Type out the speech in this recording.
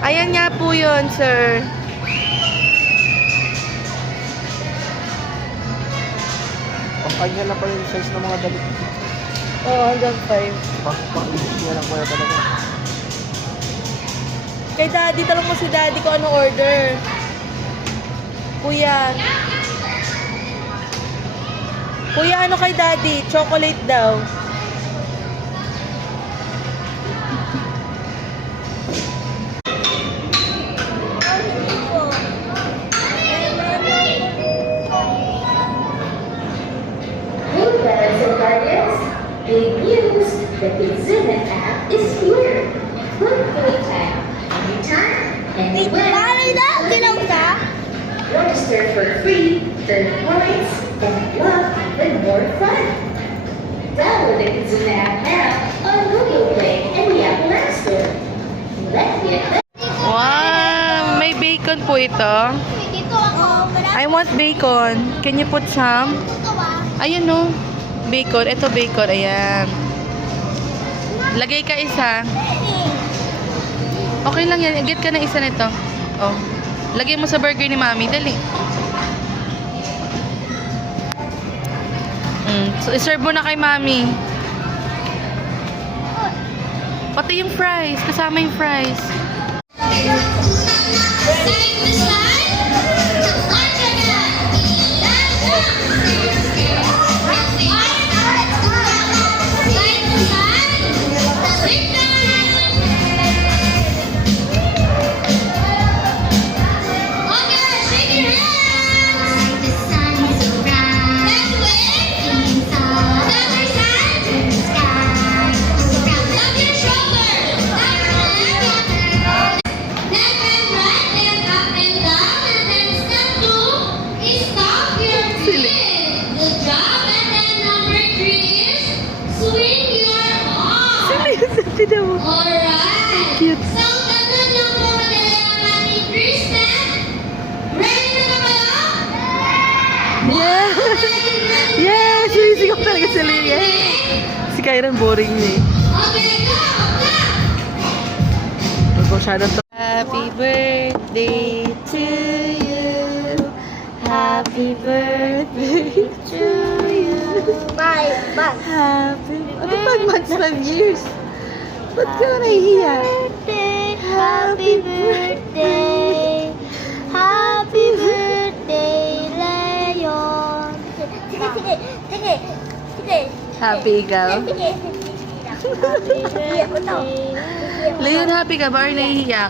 Ayan nga po yun, sir. Pangkanya lang pala yung size ng mga damit. Oo, hanggang 5. Pang-ibig niya lang pala talaga. Kay daddy, talong mo si daddy kung ano order. Kuya. Kuya, ano kay daddy? Chocolate daw. Hey parents and guardians, big news! The Kidzuna app is here. Good playtime, anytime, anywhere. Register for free, earn points, and love even more fun. Download the Kidzuna app now on Google Play and the Apple App Store. Let's get Wow! May bacon po ito. Dito ako. I want bacon. Can you put some? Ayan no. Bacon. Ito bacon. Ayan. Lagay ka isa. Okay lang yan. Get ka na isa nito. Oh. Lagay mo sa burger ni mami. Dali. So, iserve mo na kay mami. Pati yung fries. Kasama yung fries. Tignan mo. Alright. Cute. So, ganun lang po madalaman ni Kristen. Ready na ba kayo? Yes! Yes! Sumisigaw talaga sila. Yes! Si Kyron boring niya eh. Okay, go! Go! Masyadong to. Happy birthday to you. Happy birthday to you. Bye. Bye. Happy... Ano pa? Months, 5 years. Ba't ka nahihiya? Happy birthday. Happy birthday, Leon. Sige. Happy ikaw? Happy birthday. Leon, happy ka ba or nahihiya ka?